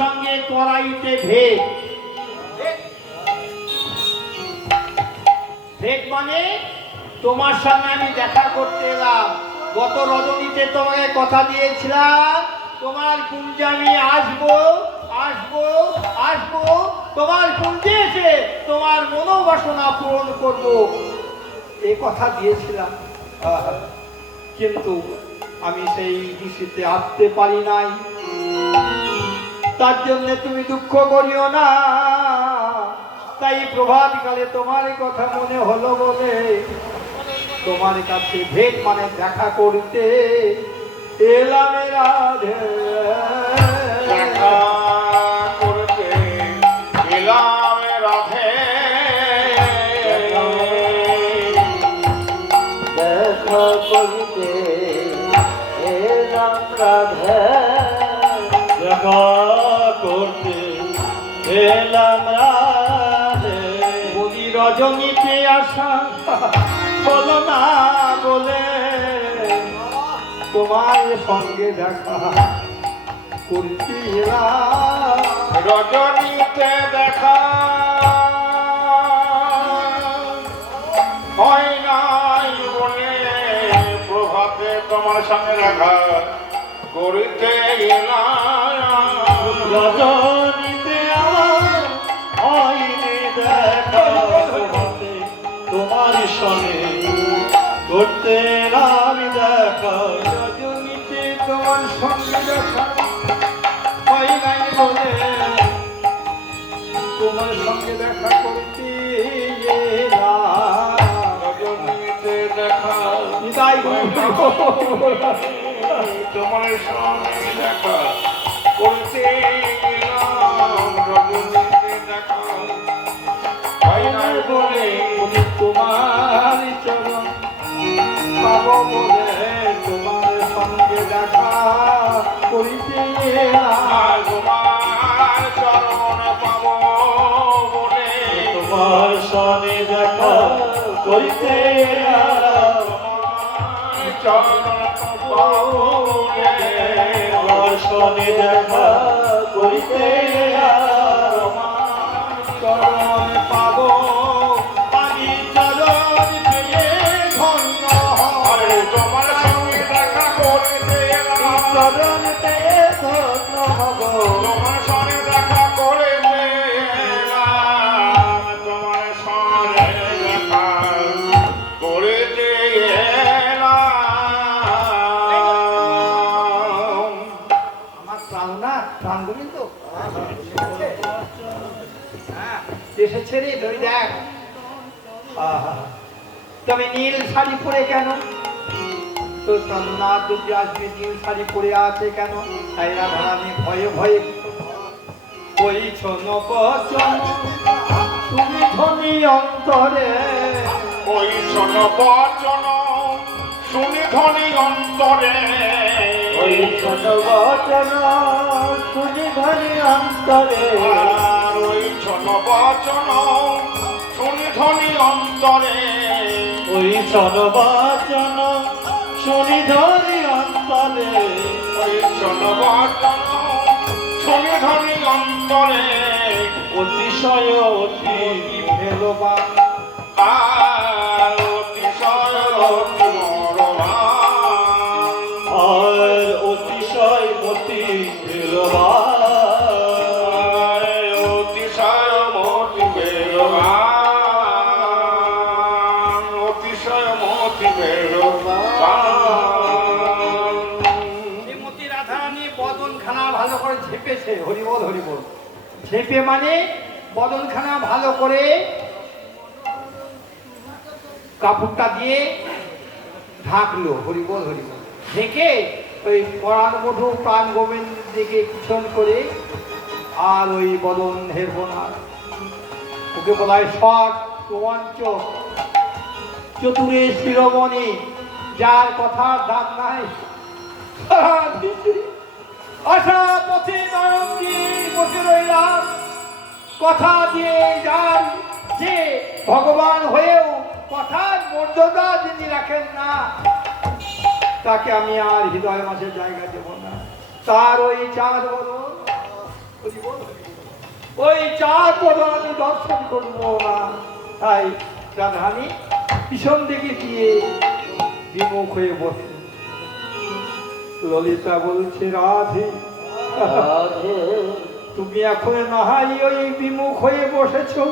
সঙ্গে করাইতে ভেদ। ভেদ মানে তোমার সঙ্গে আমি দেখা করতে এলাম। গত রজনীতে তোমাকে কথা দিয়েছিলাম তোমার কুঞ্জে আমি আসবো আসবো আসবো, তোমার কুঞ্জে এসে তোমার মনোবাসনা পূরণ করবো, এ কথা দিয়েছিলাম। কিন্তু আমি সেই দিশিতে আসতে পারি নাই। তার জন্য তুমি দুঃখ করিও না। তাই প্রভাতকালে তোমার কথা মনে হলো বলে তোমার কাছে ভেদ মানে দেখা করতে এলাম রাধে। দেখা করতে এলাম রাধে, দেখা করতে এলাম রাধে, দেখা করতে এলাম রাধে। বলি রজনীতে আসা হলো না বলে তোমার সঙ্গে দেখা করতে এলাম। রজনীতে দেখা হয় নাই বলে প্রভাতে তোমার সঙ্গে দেখা করিতে এলাম। রজনীতে হয়নি দেখা প্রভাতে তোমার সঙ্গে করতে এলাম দেখা। রজনীতে তোমার সঙ্গে দেখা হয় নাই বলে তোমার সঙ্গে দেখা করতে এলাম। রজনীতে দেখা তাই তোমার সঙ্গে দেখা করতে এলাম। রজনীতে দেখা হয় নাই বলে তোমার চরণ পাবো বলে তোমার সঙ্গে দেখা করিতে এলাম। তোমার চরণ পাবো বলে তোমার সঙ্গে দেখা করিতে এলাম। চরণ পাবো বলে তোমার সঙ্গে দেখা করিতে এলাম। চরণ পাবো আমি চরণ পেয়ে ধন্য হব। তোমার সঙ্গে দেখা করতে এলাম। চরণ পেয়ে ধন্য হব। তোমার সঙ্গে দেখা করতে এলাম। তোমার সঙ্গে দেখা করতে এলাম। আমার প্রাণ না প্রাণ গোবিন্দ এসেছে রে ধরে দেখ। তবে নীল শাড়ি পরে কেন তোর প্রাণনাথ যদি আসবে নীল শাড়ি পরে আছে কেন? তাই রাধারানী ভয়ে ভয়ে ওই ছোন বচন তুমি ধনী অন্তরে, ওই ছোট বচন শুনি ধনী অন্তরে। ওই ছোন বচন তুমি ধনী অন্তরে, আর ওই ছোট বচন শুনি ধনী অন্তরে। ওই ছোন বচন শুনি ধনী অন্তরে, ওই ছোট বচন শুনি ধনী অন্তরে। অতিশয় অতি ভেলবান আর অতিশয় অতি মরবান। আর অতিশয় মতি ভেলবান, অতিশয় মতি বেরবান। অতিশয় মতি বেরবান। শ্রীমতী রাধারানী বদনখানা ভালো করে ঝেপেছে। হরিবল হরিবল। ঝেপে মানে বদনখানা ভালো করে কাপড়টা দিয়ে ঢাকলো। হরিবল হরিবল। ঢেকে ওই পরাণ বধূ প্রাণ গোবিন্দ দিকে পিছন করে আর ওই বদন হেরব না। ওকে বলা হয় শট রোমাঞ্চ চতুরে শিরোমণি, যার কথার দাম নাই। আশা পথে নয়ন দিয়ে বসে রইলাম, কথা দিয়ে যান যে ভগবান হয়েও কথার মর্যাদা যিনি রাখেন না তাকে আমি আর হৃদয় মাঝে জায়গা দেব না। তার ওই চাঁদ বদন ওই চাঁদ বদন আমি দর্শন করবো না, তাই রাধারানী পিছন দিকে গিয়ে বিমুখ হয়ে বসে। ললিতা বলছে, রাধে তুমি এখন নাহাই ওই বিমুখ হয়ে বসেছো,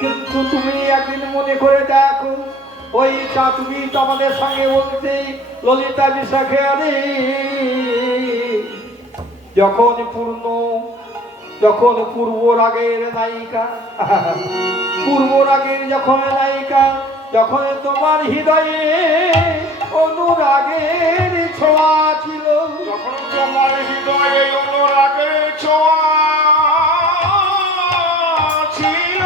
কিন্তু তুমি একদিন মনে করে দেখো, ওই চা তুমি তো আমাদের সঙ্গে বলতে ললিতা বিশাখে আরে যখন পূর্ব রাগের নায়িকা, পূর্ব রাগের যখন নায়িকা, যখন তোমার হৃদয়ে অনুরাগের ছোঁয়া ছিল, যখন তোমার হৃদয়ে অনুরাগের ছোঁয়া ছিল,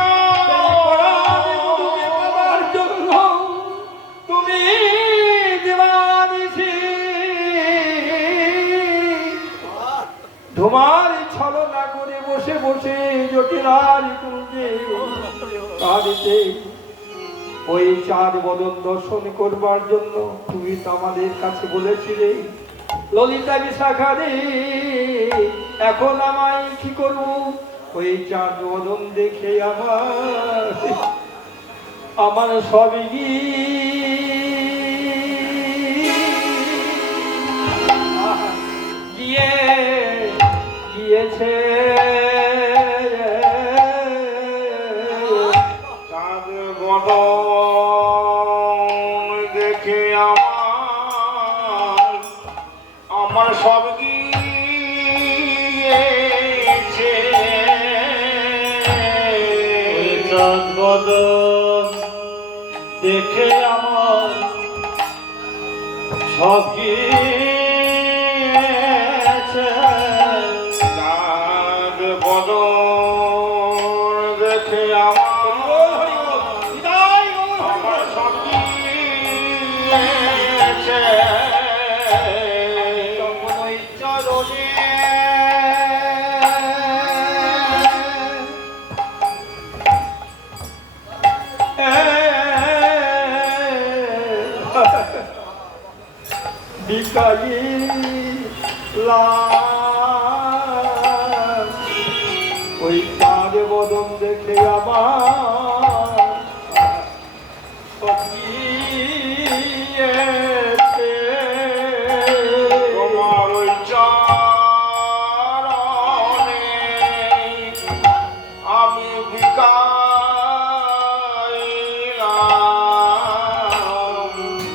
তোমার জন্য তুমি দিবানিশি তোমার ছলনা করে বসে বসে জটিলার কুঞ্জে কাঁদিতে, ওই চাঁদ বদন দর্শন করবার জন্য তুমি তো আমাদের কাছে বলেছিলে ললিতা বিশাখা রে, এখন আমায় কি করব, ওই চাঁদ বদন দেখে আমার সবই গিয়েছে। চাঁদ বদন দেখে আমার সব গিয়েছে। চাঁদ বদন দেখে আমার সব গিয়েছে। চাঁদ বদন দেখে আমার সব গিয়েছে। ওই চাঁদ বদন দেখে আমার তোমার ওই চরণে আমি বিকাইলাম।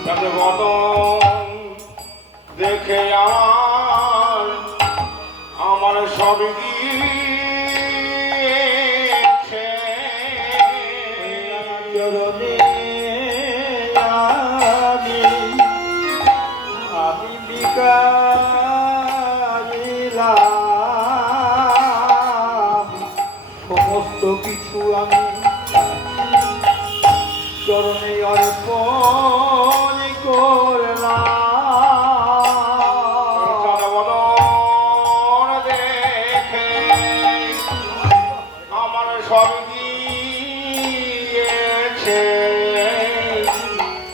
চাঁদ বদন দেখে আমার সব গিয়েছে। চরণে আমি বিকাইলাম, সমস্ত কিছু আমি চরণে অর্পণ করলাম। চাঁদ বদন দেখে আমার সব গিয়েছে।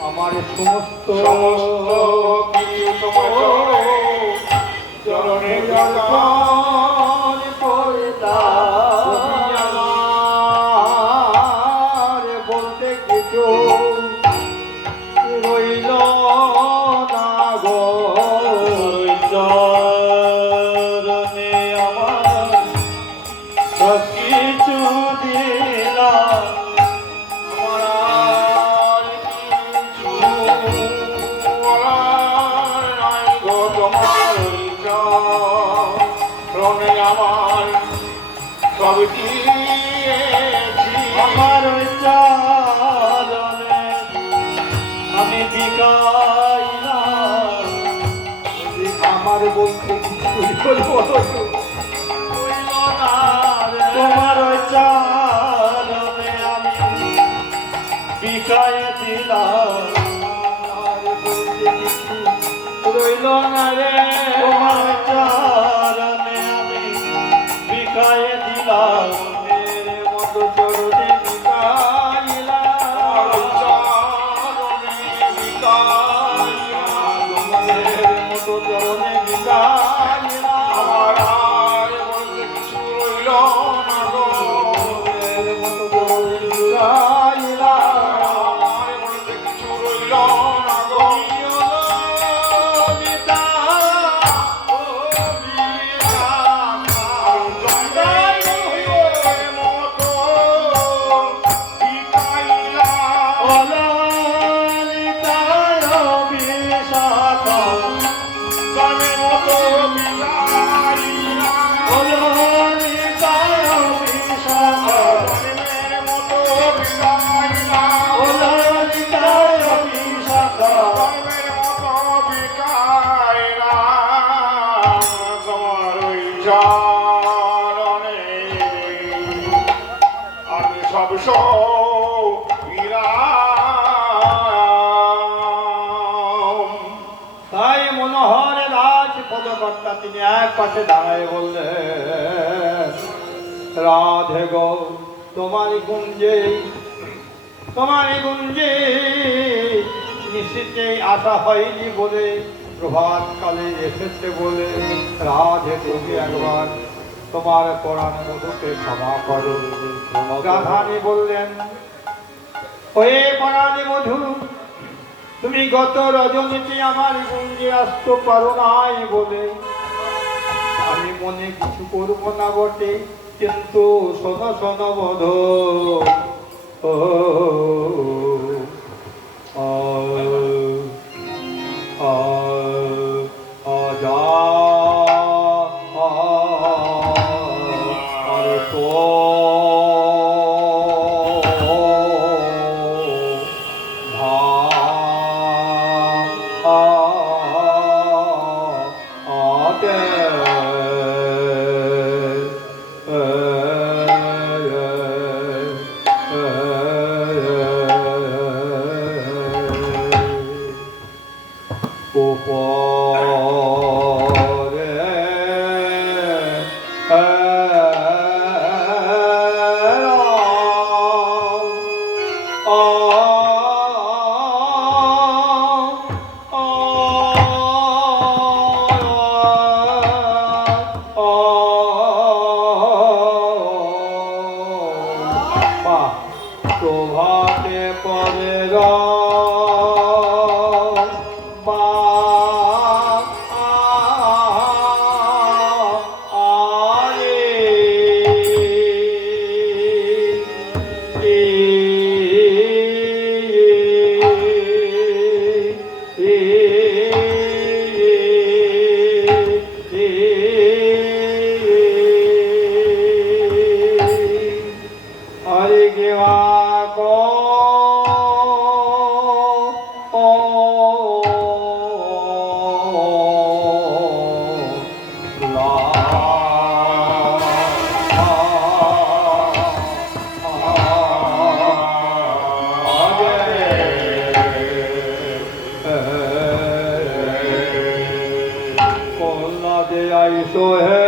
আমার সমস্ত কিছু তোমার চরণে অর্পণ করলাম। তুমি আমার বলতে কিছু রইল না গো, চরণে আমার সব কিছু দিলাম। আমার আর কিছু বলার নাই গো, তোমার ওই চরণে আমার সব দিয়েছি। আমার ওই চরণে আমি বিকাইলাম। আমার বলতে কিছু রইল না রে। তোমার ওই চরণে আমি বিকায় দিলাম। আর বলতে কিছু রইল না রে। তোমার ওই চরণে আমি বিকায় দিলাম। মেরে মতো চরণে বিকাইলাম। চরণে বিকাইলাম। মেরে মতো চরণে বিকাইলাম। আমার আর বলতে কিছু না গো এর মতো বলে জুড়াইলাম আমার মনেতে কিছু রইল না গো জঙ্গলের মতো বিকাইলাম জলের মতো বিকাইলাম জলের মতো বিকাইলাম জলের মতো বিকাইলাম তোমার ওই চরণে আমি সব সইলাম। তাই মনোহর রাজ পদকর্তা তিনি এক পাশে দাঁড়ায় বললেন, রাধে গো তোমারই গুঞ্জে নিশ্চিতে আসা হয়নি বলে প্রভাতকালে এসেছে বলে রাধে তুমি একবার তোমার পরাণ মধুকে ক্ষমা করো। রাধারানী বললেন, ওয়ে পরাণী মধু, তুমি গত রজনীতে আমার গুঞ্জে আসতে পারো নাই বলে আমি মনে কিছু করব না বটে, কিন্তু শোনো শোনো বধূ, ও যা আরে তো প্রভাতে পরে হরে গেওয়া আইসো হে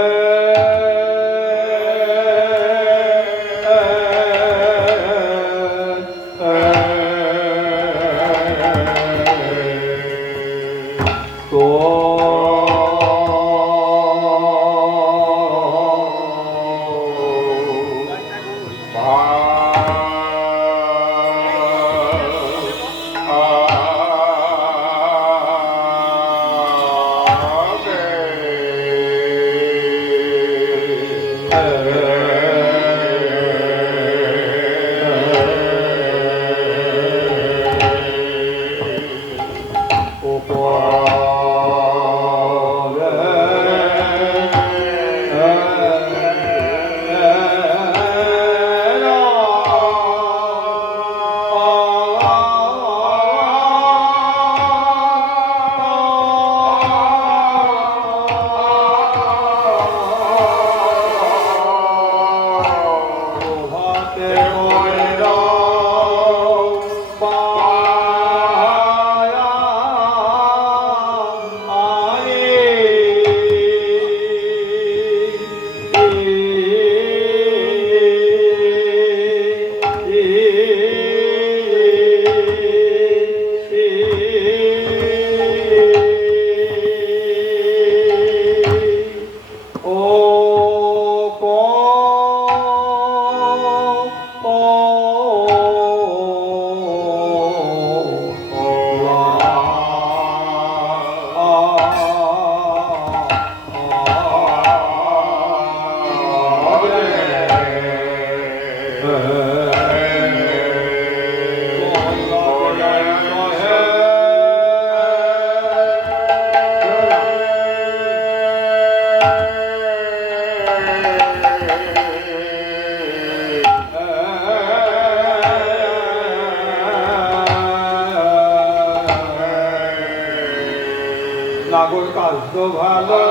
নাগর কাজ তো ভালো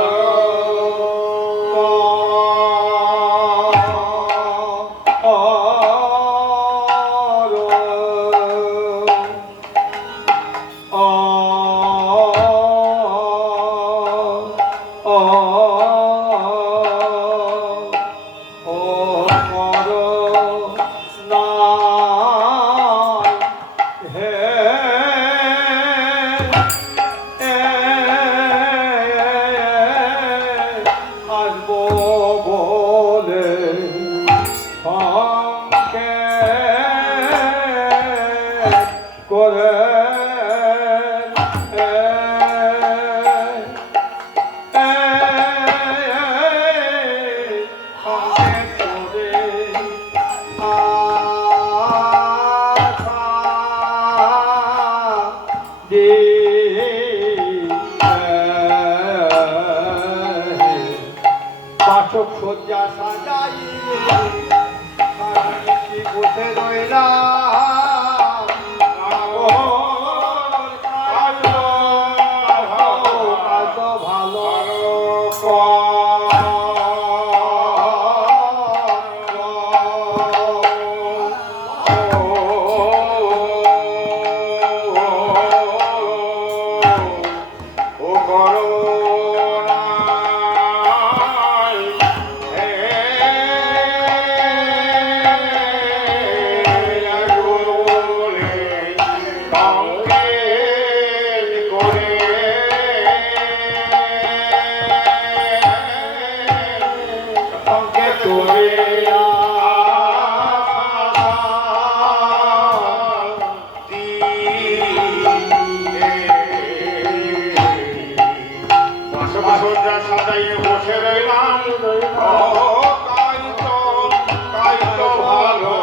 আসবো বলে সঙ্গে করে বাসক সজ্জা সাজাই বসে রইলাম ভালো সাজাইয়ে বসে রইলাম তাই তো ভালো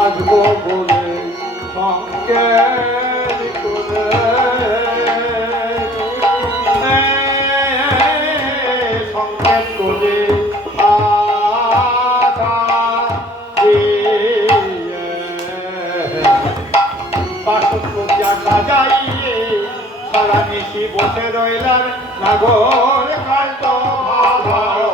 আসবো বলে সঙ্গে সংকেত করে বাসক সজ্জা সাজাইয়ে সারা নিশি বসে রইলাম নাগর কাল তো ভালো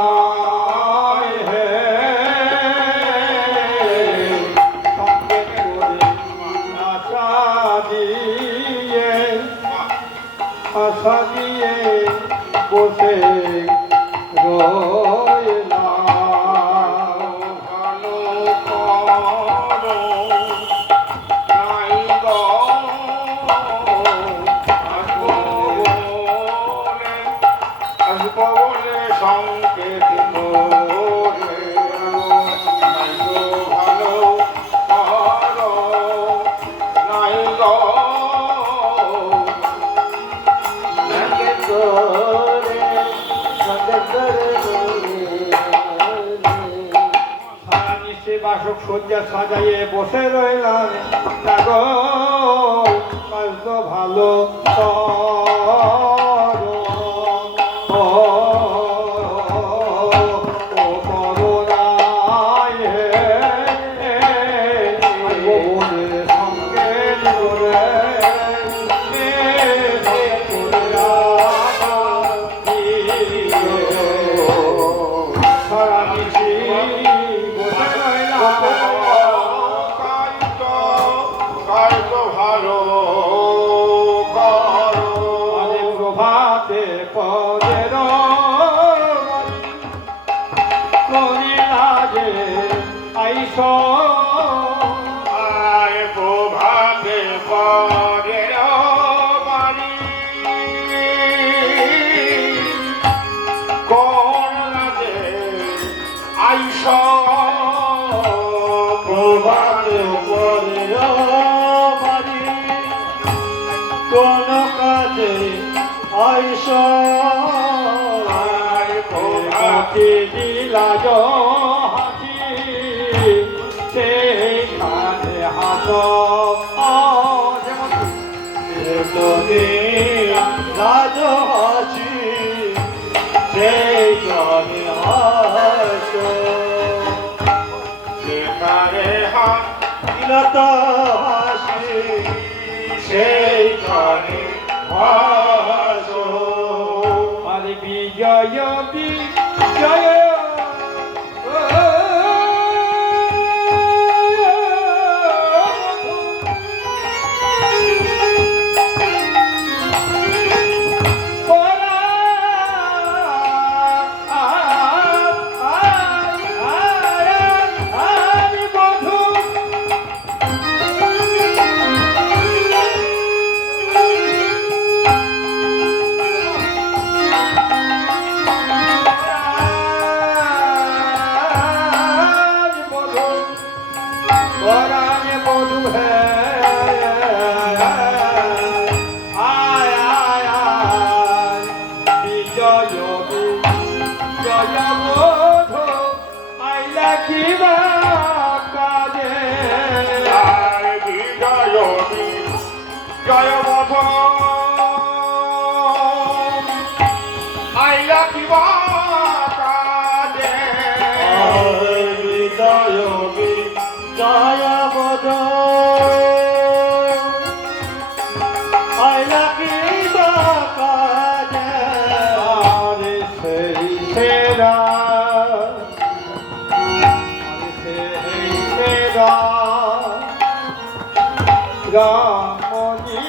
করুণায় হে সংকেত করে আশা দিয়ে বসে রইলাম ভালো করো নাই গো আসবো বলে সংকেত করে নাই গো ভালো করো নাই গো সারা নিশে বাসক সজ্জা সাজাইয়ে বসে রইলাম নাগর কাল তো ভালো করুণায় হে সঙ্গে করে প্রভাতে পদের করিলা যে আইস আয় প্রভাতে পরের বাড়ি কোন রাজে আইস প্রভাতে পদের বাড়ি কোন কাজে আইস আয় প্রভাতে হাতি দিলা হাতি সেইখানে হাত রাজ হাসি সেইখানে হাস যেখানে হাত লতা হাসি সেইখানে হাস আরে বিজয় বিজয় আয় বিজয় জয় বধ আইলা কিবা কাজে রামনি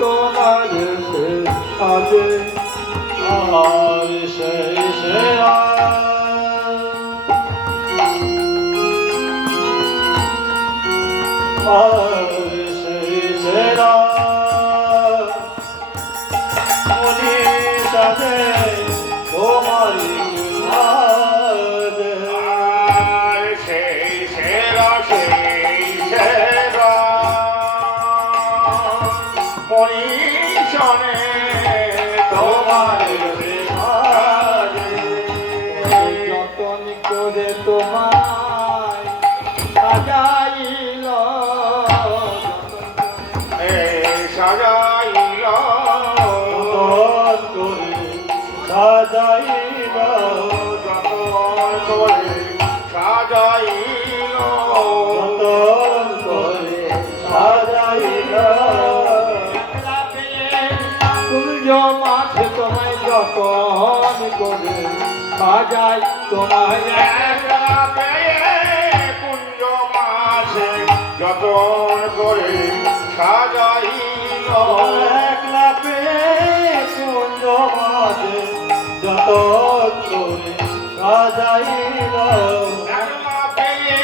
তোমার আজে আর সেই আর সেই সেরা মনি সাথে তোমারি আর সেই সেরা মনীষণে তোমার যতন করে তোমায় সাজাইল সাজাইল যতন করে সাজাইল যতন করে সাজাইল যতন করে সাজাইল কুঞ্জ মাঝে তোমায় যতন করে সাজাই তোমায় একলা পেয়ে কুঞ্জ মাঝে যতন করে সাজাইল একলা পেয়ে কুঞ্জ মাঝে যতন করে সাজাইল একলা পেয়ে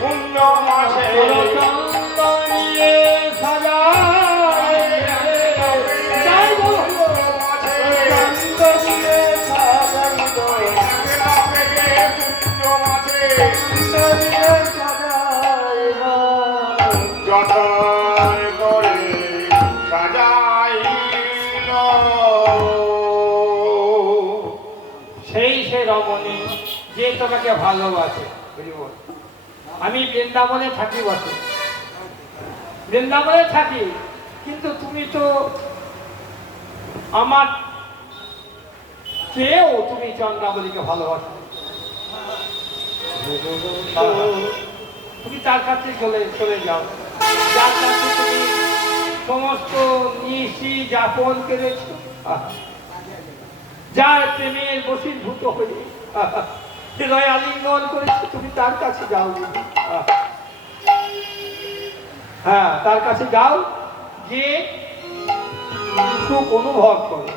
কুঞ্জ মাঝে চন্দনিয়ে সাজাই চন্দনিয়ে সাজাইল একলা পেয়ে কুঞ্জ মাঝে চন্দনিয়ে সাজাইল যতন করে সাজাইল সেই সে রমণী যে তোমাকে ভালোবাসে বুঝব আমি বৃন্দাবনে থাকি বসে বৃন্দাবনে থাকি কিন্তু তুমি তো আমার চেয়েও তুমি চন্দ্রাবলীকে ভালোবাসো তুমি তার কাছে চলে যাও যার কাছে তুমি সমস্ত নিশি যাপন করেছ যার প্রেমের বশীভূত হয়ে হৃদয় আলিঙ্গন করেছে তুমি তার কাছে যাও হ্যাঁ, তার কাছে যাও, গিয়ে সুখ অনুভব করো।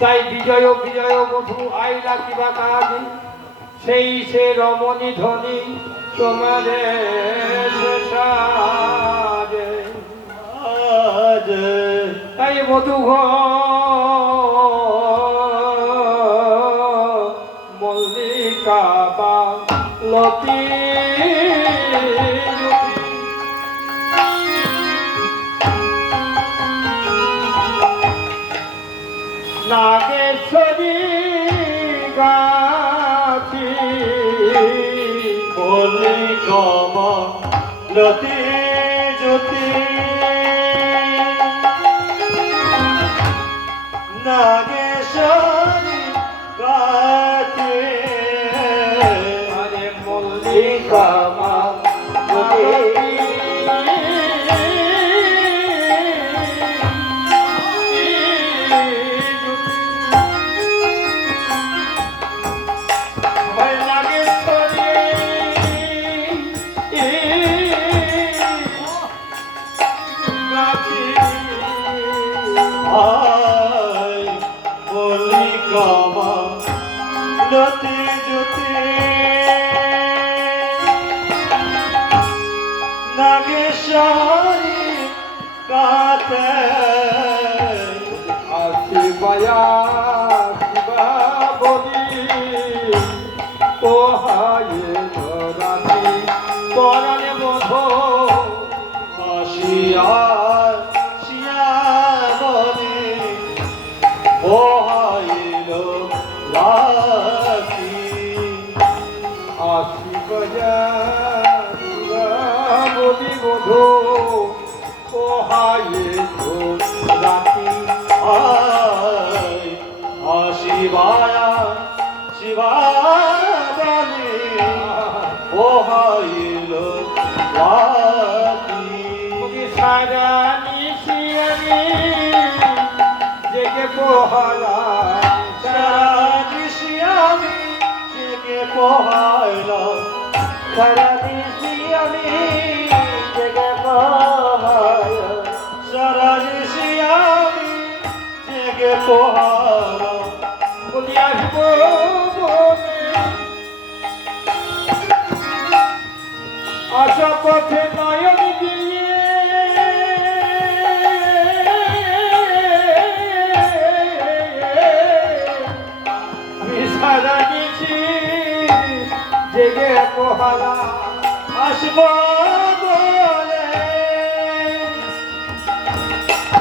তাই বিজয় বিজয় বধূ আইলা কিবা কাজে, সেই সে রমণী ধ্বনি তোমারে সাজে। তাই বধূ মল্লিকা বা লতি নাগেশ্বরী গাছি মল্লিকা লতি জ্যোতি নাগেশ্বরী গাছে আরে মল্লিকা মা আয় মল্লিকা লতি জ্যোতি নাগেশ্বরী গাতে শিবায়া শিবা বলি পোহায়ে রাতি পরাণে মধ আসিয়া শিয়া বনে বহাইল রাতি শিবায়া শিবা বলি মধ পোহায়ে রাতি আয় শিবায়া শিবা বনে বহাইল রাতি সারা নিশি আমি জেগে পোহালা সারা নিশি আমি জেগে পোহাইলাম সারা নিশি আমি জেগে পোহাইলাম সারা নিশি আমি জেগে পোহাইলাম বলি আসবো বলে আশা পথে নয়ন দিয়ে আমি সারা নিশি জেগে পোহালা আসব বলে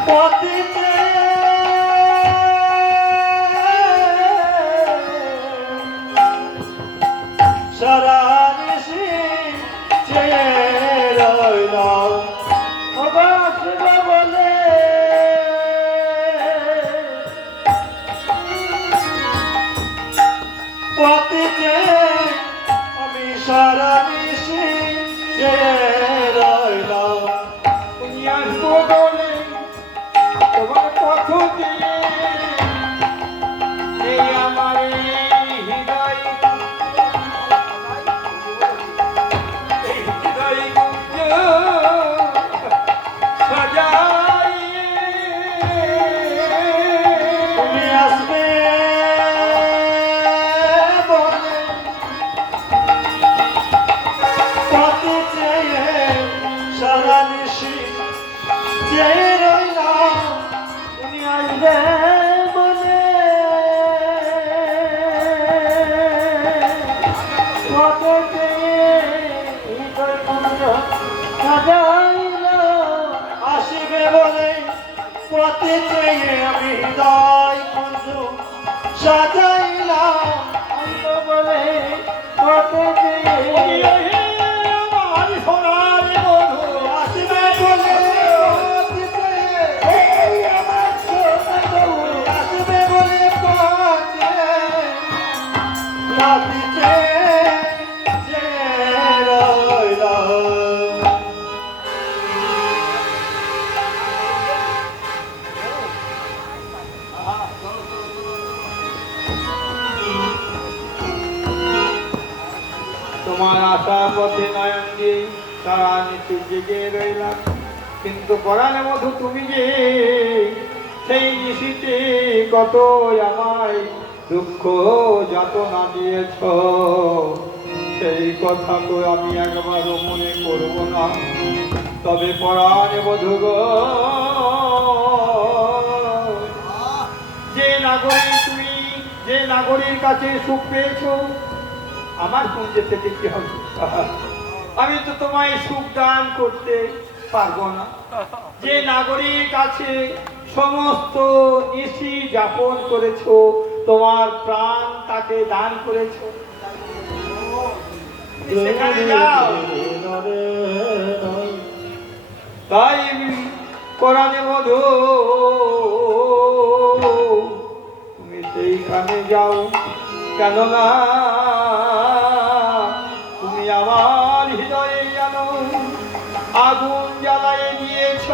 পথিতে সারা নিশি চেয়ে রইলাম আসব বলে পথিতে আমি সারা নিশি চেয়ে রইলাম তুমি আসবো বলে তোমার পথ দিয়ে এই আমার হৃদয় গুঞ্জ সাজাই তুমি আসবে বলে পথে চেয়ে সারা নিশি চেয়ে রইলাম তুমি আসবে বলে পথে চেয়ে হৃদয় কুঞ্জ সাজাইলাম আসবে বলে পথে চেয়ে আমি হৃদয় কুঞ্জ সাজাইলাম আসবো বলে পথে দিয়ে আমার সোনার বধূ আসবে বলে এই আমার সোনা বউ আসবে বলে পথে রাতিতে যে রইলাম তারা নিচে জেগে রইলাম, কিন্তু পরাণে মধু তুমি যে সেই নিশিতে কত আমায় দুঃখ যাতনা দিয়েছ, সেই কথা তো আমি একবারও মনে করব না। তবে পরাণে মধু গো, যে নাগরী তুমি যে নাগরীর কাছে সুখ পেয়েছো, আমার কুঞ্জে থেকে কি হবে? আমি তো তোমায় সুখ দান করতে পারবো না। যে নাগরীর কাছে সমস্ত নিশি যাপন করেছো, তোমার প্রাণ তাকে দান করেছো, সেখানে যাও। তাই পরাণে মধু তুমি সেইখানে যাও, কেননা তুমি আমার হৃদয়ে জানো আগুন জ্বালায় দিয়েছ।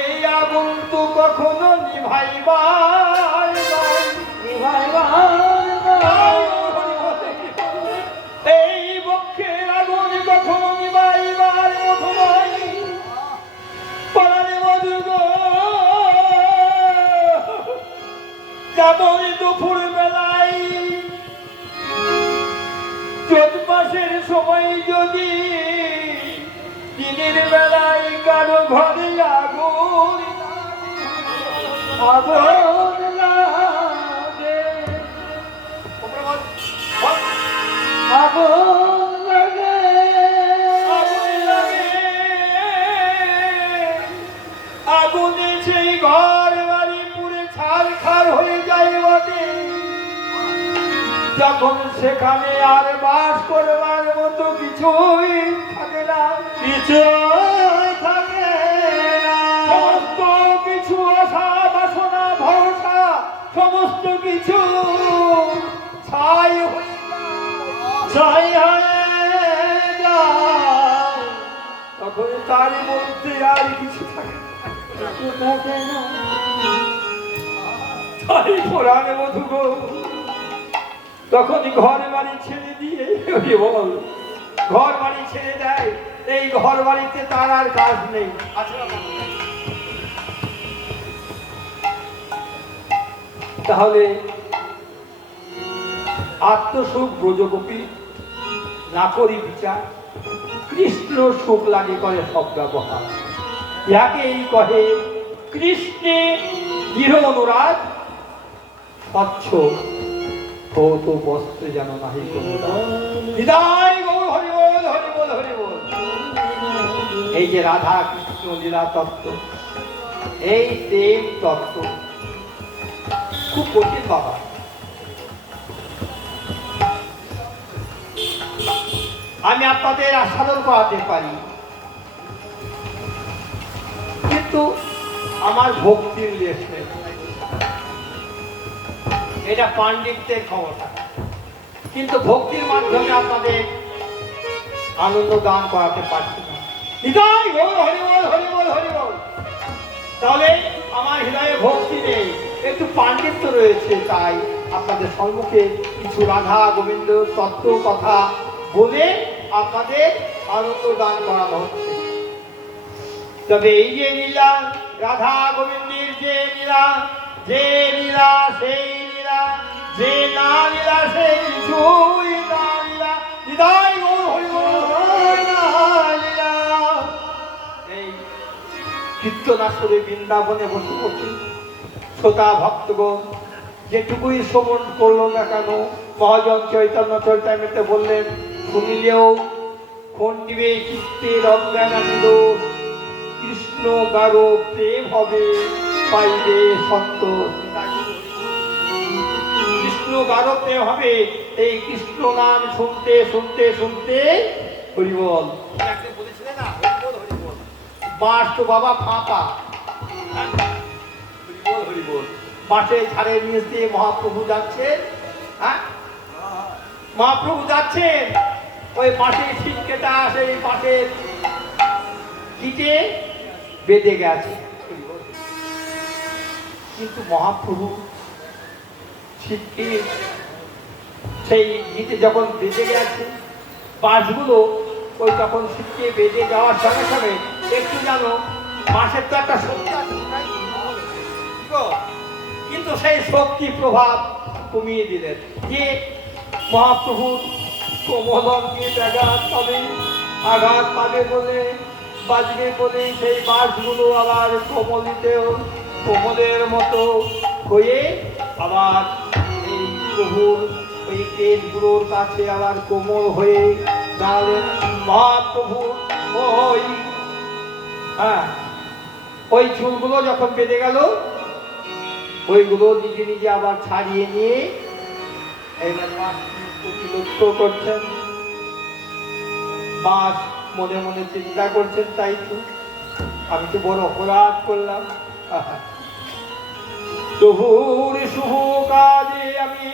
এই আগুন তো কখনো নিভাইবার এই বক্ষের আগুন কখনো নিভাইবার মতো নয়। পরাণে মধু গো, যেমন দুপুর বেলায় চৈত মাসের সময় যদি দিনের বেলায় কারো ঘরে আগুন লাগে, আগুন লাগে, আগুনে সেই ঘর বাড়ি পুড়ে ছারখার হয়ে যায় বটে। যখন সেখানে আর বাস করবার মতো কিছুই থাকে না, সমস্ত কিছু আশা বাসনা ভরসা সমস্ত কিছু ছাই হয়ে যায়, তখন তার মধ্যে আর কিছু থাকে না। তাই পরাণে মধু গো, তখন ঘর বাড়ি ছেড়ে দিয়ে বল, ঘর বাড়ি ছেড়ে দেয়। এই ঘর বাড়িতে তার আর কাজ নেই। তাহলে আত্মসুখ ব্রজগোপী না করি বিচার, কৃষ্ণ সুখ লাগে করে সব ব্যবহার। ইহাকে এই কহে কৃষ্ণে দৃঢ় অনুরাগ, স্বচ্ছ ভৌত বস্ত্রে যেন নাহি হৃদয় গৌর হরি বল, হরি বল, হরি বল। এই যে রাধা কৃষ্ণ লীলা তত্ত্ব, এই প্রেম তত্ত্ব খুব কঠিন বাবা। আমি আপনাদের আস্বাদন করাতে পারি, কিন্তু আমার ভক্তির লেশ নেই। এটা পাণ্ডিত্যের ক্ষমতা, কিন্তু ভক্তির মাধ্যমে আপনাদের আনন্দ দান করাতে পারছি না। হৃদয় গৌর হরি বল, হরি বল, হরি বল। তাহলে আমার হৃদয়ে ভক্তি নেই, একটু পাণ্ডিত্য রয়েছে, তাই আপনাদের সম্মুখে কিছু রাধা গোবিন্দ তত্ত্ব কথা বলে আপনাদের আনন্দ দান করানো হচ্ছে। তবে এই যে লীলা, রাধা গোবিন্দের যে লীলা, যে লীলা সেই লীলা, যে না লীলা সে কিছুই না লীলা। হৃদয় গৌর হরি বল, লীলা। এই কীর্তনাসরে বৃন্দাবনে বসে বসে শ্রোতা ভক্তগণ যেটুকুই শ্রবণ করলো না কেন, মহাজন চৈতন্য চৈতন্যতে বললেন, শুনিলেও খণ্ডিবে চিত্তের অজ্ঞানানন্দ, কৃষ্ণ গারো প্রেম হবে পাইবে সন্তোষ। কৃষ্ণ গারো প্রেম হবে এই কৃষ্ণ নাম শুনতে শুনতে শুনতে। হরি বল। বলেছিলেন না, হরি বল, হরি বল। বাস তো বাবা ফাঁকা, হরি বল, হরি বল। মাঠে ঝাড়ের নিচ দিয়ে মহাপ্রভু যাচ্ছেন, হ্যাঁ মহাপ্রভু যাচ্ছেন, ওই মাঠে ছিটকেটা সেই মাঠের গিটে বেঁধে গেছে। কিন্তু মহাপ্রভু ছিটকে সেই গিটে যখন বেঁধে গেছে, বাঁশগুলো ওই তখন শিখতে বেঁধে যাওয়ার সঙ্গে সঙ্গে একটু জানো মাসের তো একটা শক্তি আছে, তাই তো? কিন্তু সেই শক্তি প্রভাব কমিয়ে দিলেন যে মহাপ্রভুর কোমলকে আঘাত পাবে বলে বাজবে বলে সেই বাঁশগুলো আবার কোমলের মতো হয়ে আবার এই প্রভুর ওই কেশগুলোর কাছে আবার কোমল হয়ে দাঁড়ালেন মহাপ্রভু। ওই ওই চুলগুলো যখন বেঁধে গেল ওইগুলো নিজে নিজে আবার ছাড়িয়ে নিয়ে এইবার লক্ষ্য করছেন, বাস মনে মনে চিন্তা করছেন, তাই তো আমি তো বড় অপরাধ করলাম, প্রভুর শুভ কাজে আমি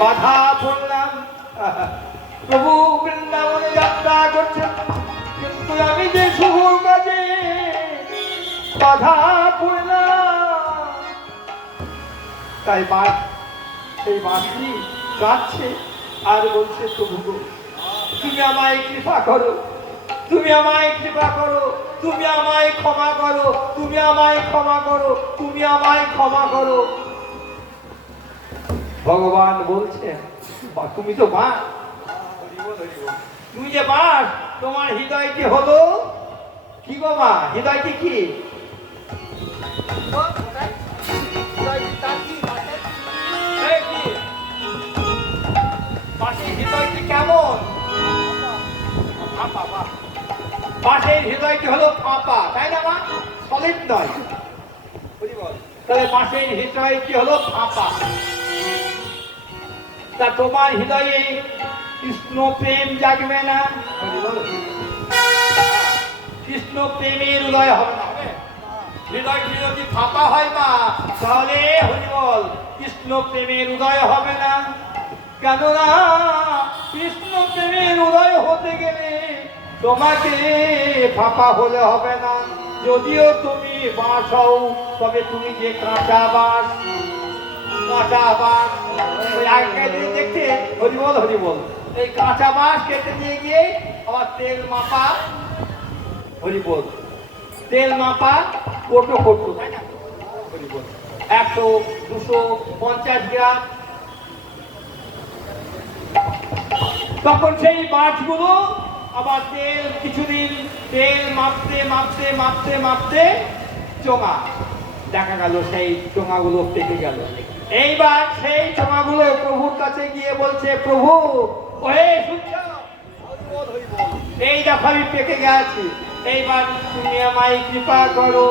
বাধা পড়লাম। প্রভু বৃন্দাবনে যাত্রা করছেন কিন্তু আমি যে শুভ কাজে বাধা পড়লাম, তাই বাস সেই বাসটি কাঁদছে আর বলছে প্রভু গো, তুমি আমায় কৃপা করো, তুমি আমায় কৃপা করো, তুমি আমায় ক্ষমা করো, তুমি আমায় ক্ষমা করো, তুমি আমায় ক্ষমা করো। ভগবান বলছেন তুমি তো বাস, তুমি যে বাস, তোমার হৃদয়টি হলো কি গো মা, হৃদয়টি কি? বাসের হৃদয়টি কেমন? বাসের হৃদয়টি হলো ফাঁপা, তাই না মা? সলিড নয়। তাহলে বাসের হৃদয়টি হলো ফাঁপা। তা তোমার হৃদয়ে কৃষ্ণ প্রেম জাগবে না? কৃষ্ণ প্রেমের উদয় হবে না। হৃদয়টি যদি ফাঁপা হয় মা, তাহলে হরি বল কৃষ্ণ প্রেমের উদয় হবে না। কেননা কৃষ্ণ প্রেমের উদয় হতে গেলে তোমাকে ফাঁপা হলে হবে না। যদিও তুমি বাঁশ হও, তবে তুমি যে কাঁচা বাঁশ, ওই আগেকার দিনে দেখতে হরি বল এই কাঁচা বাঁশ কেটে নিয়ে গিয়ে আবার তেল মাপা, হরি বল তেল মাপা কোটো, তাই না? হরি বল 100, 200, 50 গ্রাম। তখন সেই বাঁশগুলো আবার তেল কিছুদিন তেল মাপতে চোঙা, দেখা গেল সেই চোঙাগুলো পেকে গেল। এইবার সেই চোঙাগুলো প্রভুর কাছে গিয়ে বলছে প্রভু ওহে শুনছো, এই দেখো আমি পেকে গেছি, এইবার তুমি আমায় কৃপা করো।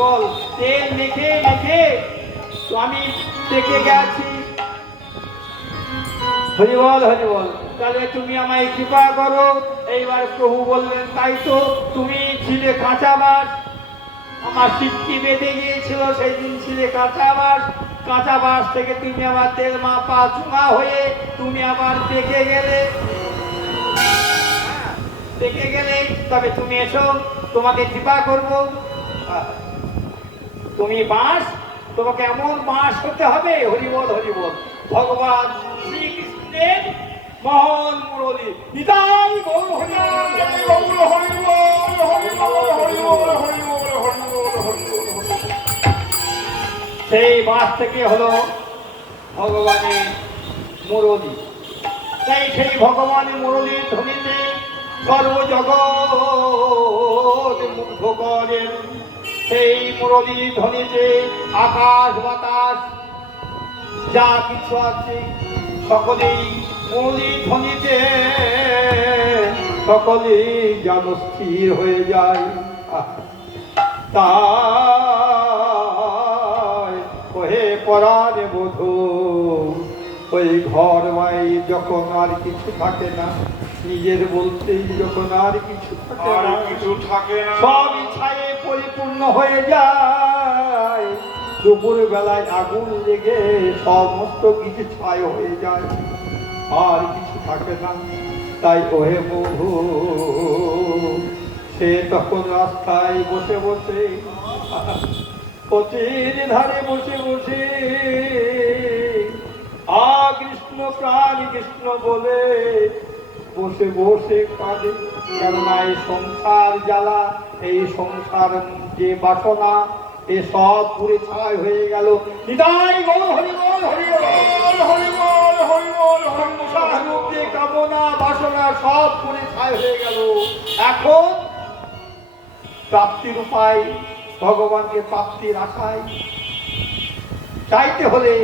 বল তেল মেখে তো আমি পেকে গেছি, হরি বল তাহলে তুমি আমায় কৃপা করো। এইবার প্রভু বললেন তাই তো, তুমি ছিলে কাঁচা বাঁশ, আমার সিটকি বেঁধে গিয়েছিল, সেই দিন ছিলে কাঁচা বাঁশ থেকে তুমি আবার তেল মাপা চুঙা হয়ে তুমি আবার পেকে গেলে, তবে তুমি এসো, তোমাকে কৃপা করব। তুমি বাঁশ, তোমাকে এমন বাঁশ হতে হবে, হরি বল ভগবান শ্রীকৃষ্ণের মহান মুরলী নিতাই গৌর হরি সেই বাঁশ থেকে হলো ভগবানের মুরলী। তাই সেই ভগবানের মুরলীর ধ্বনিতে সর্বজগৎ মুগ্ধ করেন। সেই মুরলীর ধ্বনিতে আকাশ বাতাস যা কিছু আছে সকলেই মুরলীর ধ্বনিতে সকলেই যেন স্থির হয়ে যায়। তাই ওহে পরাণে বধূ, ওই ঘর বাই যখন আর কিছু থাকে না, নিজের বলতেই যখন আর কিছু থাকে না, সব ইচ্ছায় পরিপূর্ণ হয়ে যায়। দুপুর বেলায় আগুন লেগে সমস্ত কিছু ছাই হয়ে যায়, আর কিছু থাকে না। তাই ওহে বধূ, সে তখন রাস্তায় বসে পথের ধারে বসে কৃষ্ণ প্রাণ কৃষ্ণ বলে বসে বসে কাঁদে, কেননা এই সংসার জ্বালা, এই সংসার যে বাসনা, এ সব পুরে ছাই হয়ে গেল। নিতাই গৌর হরি বল, হরি বল, হরি বল, হরি বল। সংসার রূপ যে কামনা বাসনা সব পুরে ছাই হয়ে গেল। এখন প্রাপ্তির উপায়, ভগবানকে প্রাপ্তির আশায় চাইতে হলে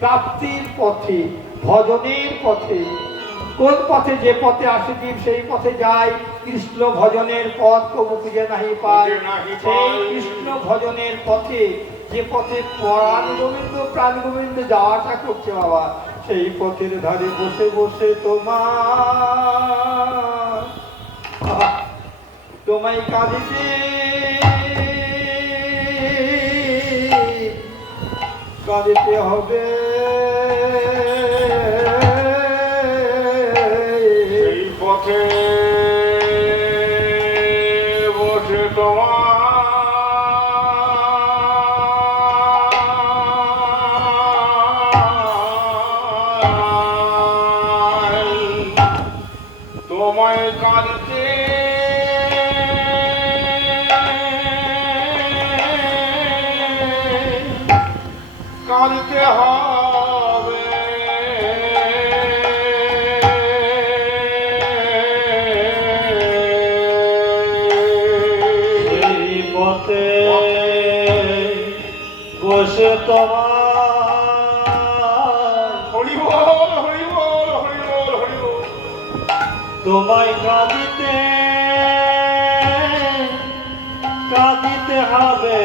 প্রাপ্তির পথে, ভজনের পথে, কোন পথে, যে পথে আসে জীব সেই পথে যায়। কৃষ্ণ ভজনের পথ কবু খুঁজে নাহি পায়। সেই কৃষ্ণ ভজনের পথে, যে পথে প্রাণ গোবিন্দ যাওয়া আসা করছে বাবা, সেই পথের ধারে বসে বসে তোমায় কাঁদিতে কাঁদিতে হবে। সেই পথে বসে তোমায় কাঁদতে কাঁদতে হবে। সেই পথে বসে হরি বল, হরি বল, হরি বল, হরি বল। তোমায় কাঁদিতে কাঁদিতে হবে।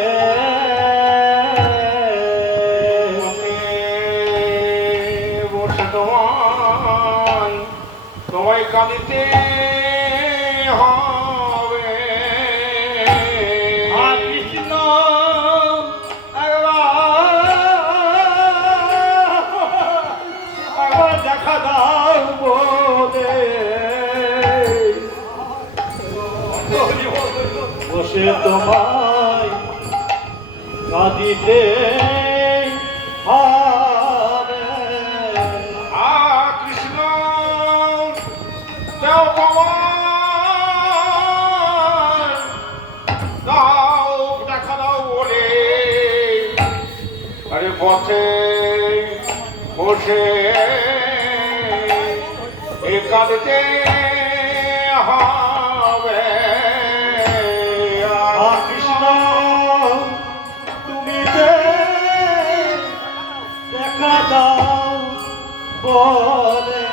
বসে তোমায় কাঁদিতে হবে। কৃষ্ণ একবার দেখা দাও বলে বসে তোমায় কাঁদিতে হবে। কৃষ্ণ দেও তোমার দাও দেখা দাও বলে আরে পথে বসে এ কাঁদতে হবে। কৃষ্ণ তুমি যে দেখা দাও বলে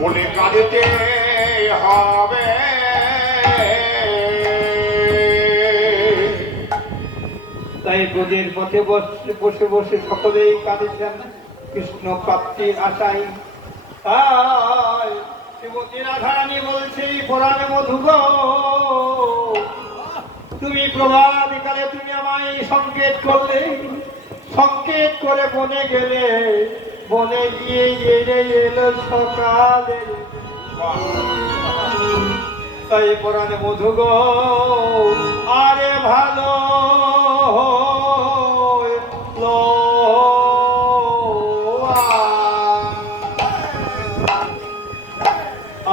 বলে কাঁদতে হবে। তাই ব্রজের পথে বসে বসে সকলেই কাঁদেছেন কৃষ্ণ প্রাপ্তির আশায়। তাই শ্রীমতী রাধারানী বলছে পুরাণে মধুগ, তুমি প্রভাত বিকালে তুমি আমায় সংকেত করলে, সংকেত করে বনে গেলে, বনে গিয়ে এলো সকালে। তাই পুরাণে মধুগ আরে ভালো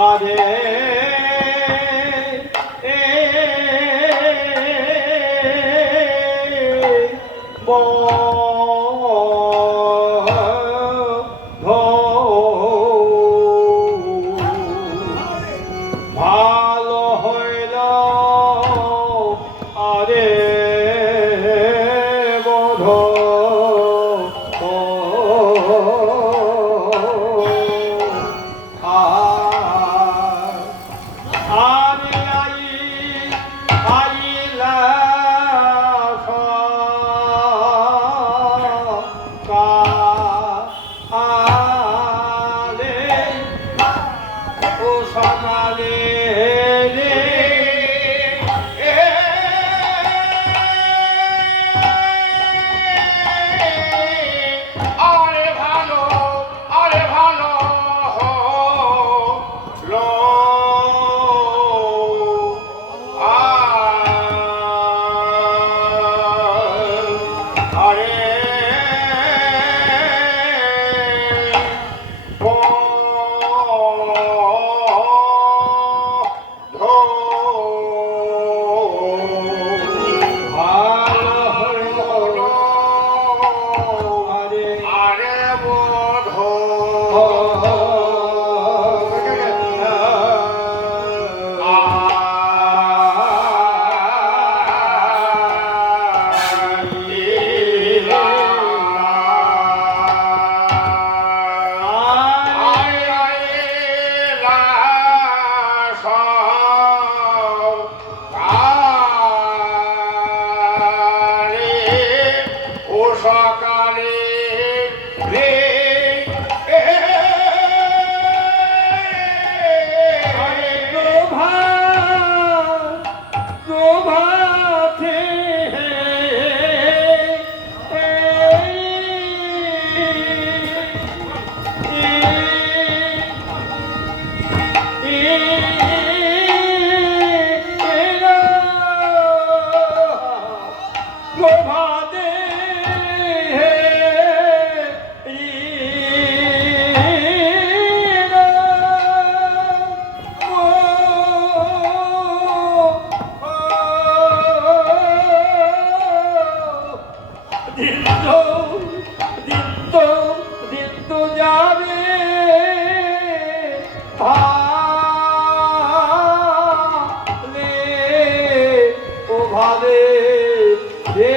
আরে ভালো হইল আরে বোধ সকালে রে আরে ভালো লো আরে ভালো হলো আরে আরে বোধ সকালে রে আরে প্রভাতে প্রভাতে দিন তো যাবে ভালে ও ভালে রে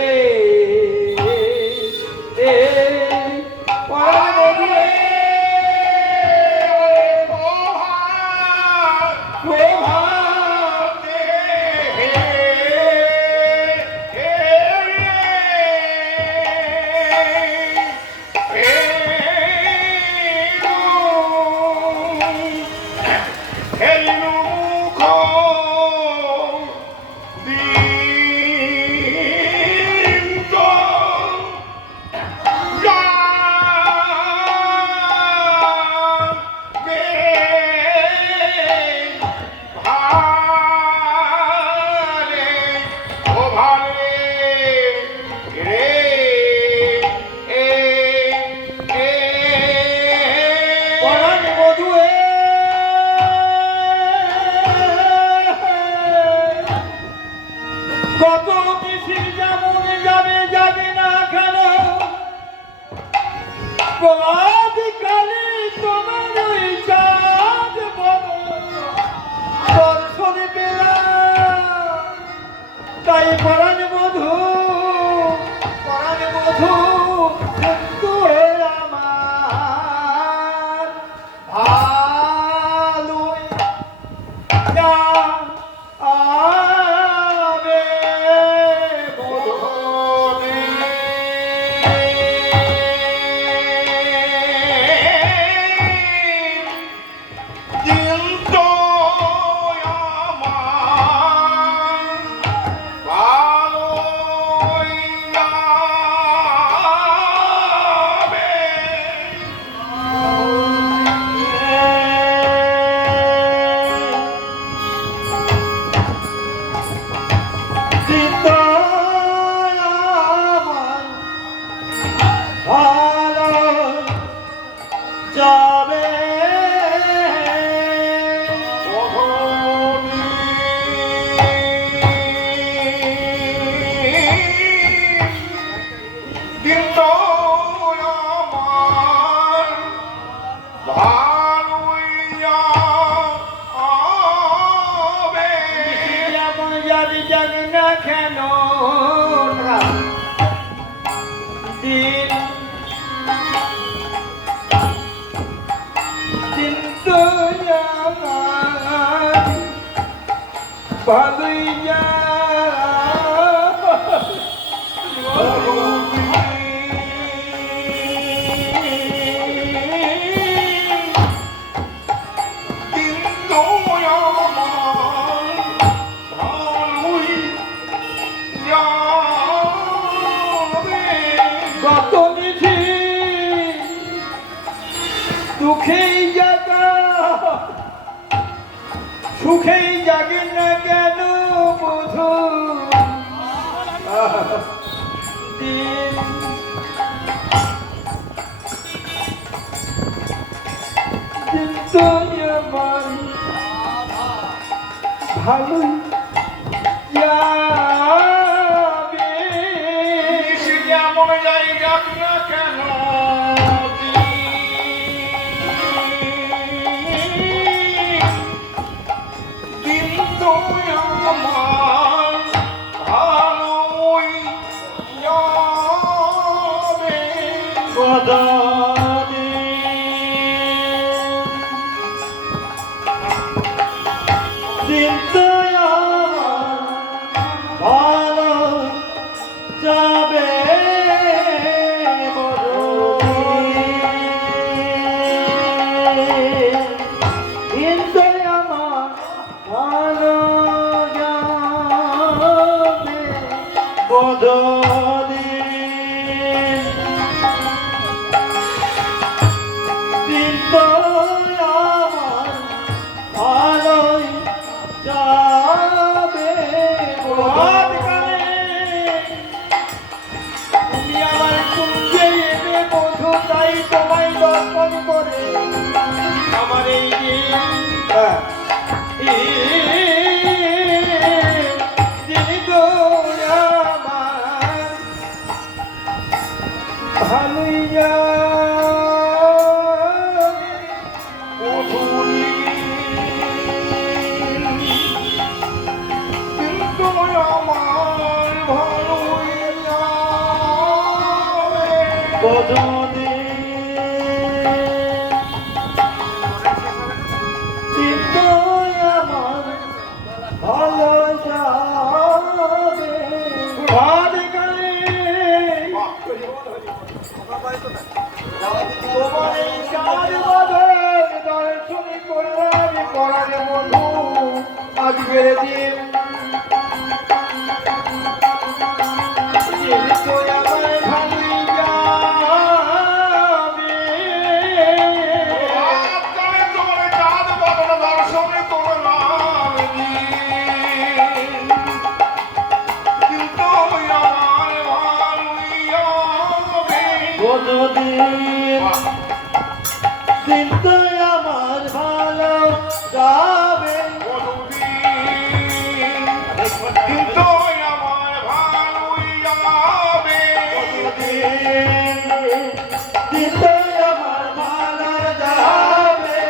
কত বেশি যেমন যাবে না কেন প্রভাতকালে তোমার ওই চাঁদ দর্শন পেলাম তাই পরাণ বধূ কিন্তু আমার ভালোই আবে দিন তো আমার ভালোই যাবে। যাবে দিন তো আমার ভালোই যাবে। যেমন যাবে না কেন দিন কিন্তু আমার ভালোই কিন্তু সুখেই জাগে না কেন বধূ দিন দিন তো আমার ভালো যাবে সে যেমন জায়গা না কেন দিন তো আমার ভালোই যাবে। দিন তো আমার ভালো যাবে কিন্তু আমার ভালো যাবে বদদিন দিন তো আমার ভালোই যাবে প্রভাতকালে তুমি আমার কুঞ্জে এবে বধূ, তাই তোমায় দর্শন করে আমার এই দিন তো আমার ভালোই যাবে মধুরী কিন্তু আমার ভালোই যাবে। কিন্তু আমার ভালো যাবে প্রভাতকালে তোমার এই চাঁদ বাঁধের দর্শন করলাম করার বধূ আজকের দিন কিন্তু আমার ভালোই যাবে রাতকালে তোমার চাঁদ বদন দর্শন করলাম দিন। কিন্তু আমার ভালোই যাবে। বদদিন দিন তো আমার ভালো যাবে মধুদিন কিন্তু আমার ভালোই যাবে। দিন তো আমার ভালো যাবে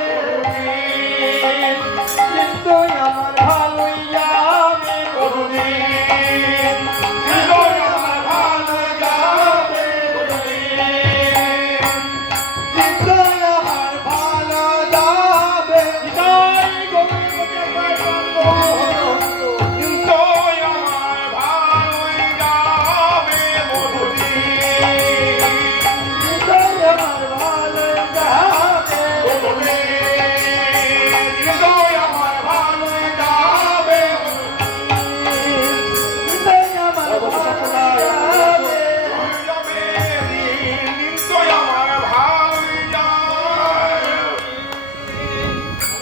কিন্তু আমার ভালোই যাবে মধুদিন কিন্তু আমার ভালো যাবে। দিন তো আমার ভালো যাবে জয় গোবিন্দ জয় কিন্তু আমার ভালোই যাবে মধুদিন দিন তো আমার ভালো যাবে কিন্তু আমার ভালোই যাবে। দিন তো আমার ভালো যাবে কিন্তু আমার ভালোই যাবে।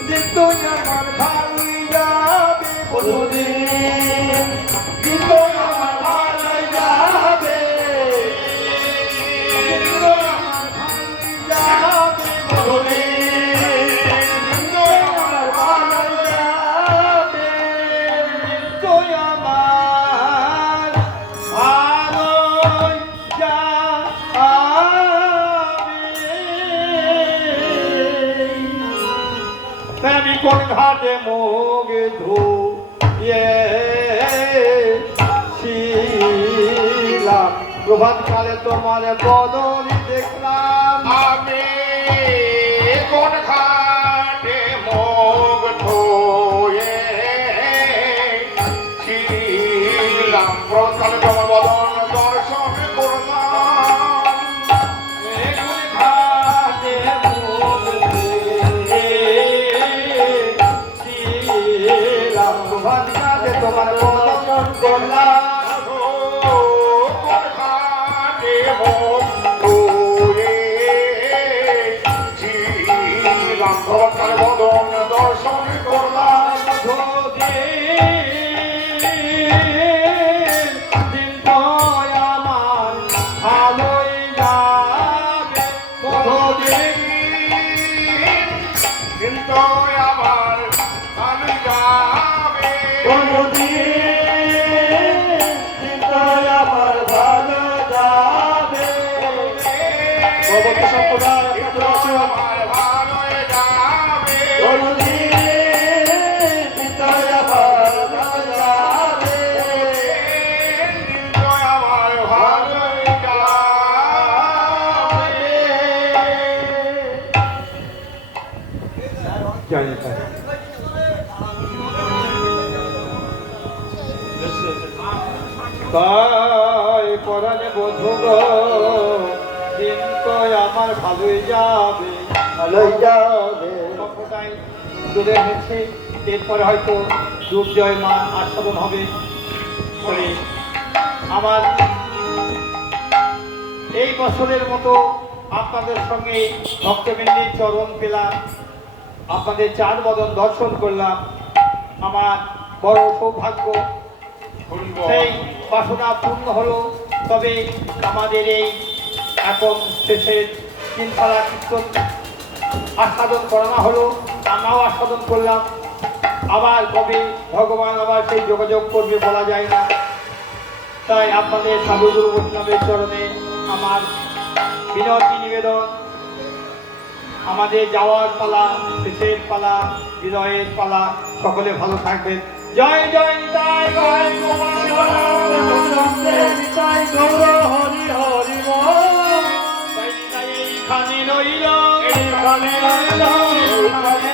কিন্তু আমার ভালোই যাবে বদদিন দিন তো আমার ভালো যাবে কিন্তু আমার ভালোই যাবে কিন্তু আমার ভালোই যাবে কিন্তু আমার ভালোই যাবে। আমি কোন ঘাটে মুখ ধুয়েছিলাম প্রভাত কালে তোমার বদলি দেখলাম আমি কোন ঘাটে মুখ ধুয়ে ছিলাম প্রথমে তোমার বদন দর্শন করলাম। কোন ঘাটে মুখ ধুয়েছিলাম প্রভাত কালে তোমার বদন করলাম কোন ঘাটে মুখ ধুয়ে ছিলাম প্রথমে বদন দর্শন করলাম। তাই পরাণে বধূ গো দিন তো আমার ভালোই যাবে। ভালোই যাবে। সভ্যতায় চলে এসেছে, এরপরে হয়তো দুর্জয় মান আস্বাদন হবে। তবে আমার এই বছরের মতো আপনাদের সঙ্গে ভক্তবৃন্দের চরণ পেলাম, আপনাদের চার বদন দর্শন করলাম, আমার বড় সৌভাগ্য। সেই বাসনা পূর্ণ হলো। তবে আমাদের এই এখন শেষের চিন্তারা কীর্তন আস্বাদন করানো হলো, আমরাও আস্বাদন করলাম। আবার কবে ভগবান আবার সেই যোগাযোগ করবে বলা যায় না। তাই আপনাদের সাধুগুরু বৈষ্ণবের চরণে আমার বিনতি নিবেদন, আমাদের যাওয়ার পালা, শেষের পালা, বিনয়ের পালা। সকলে ভালো থাকবেন। জয় জয় নিতাই জয় নিতাই গৌর হরি হরি বল। এইখানে রইল এইখানে রইল, এইখানে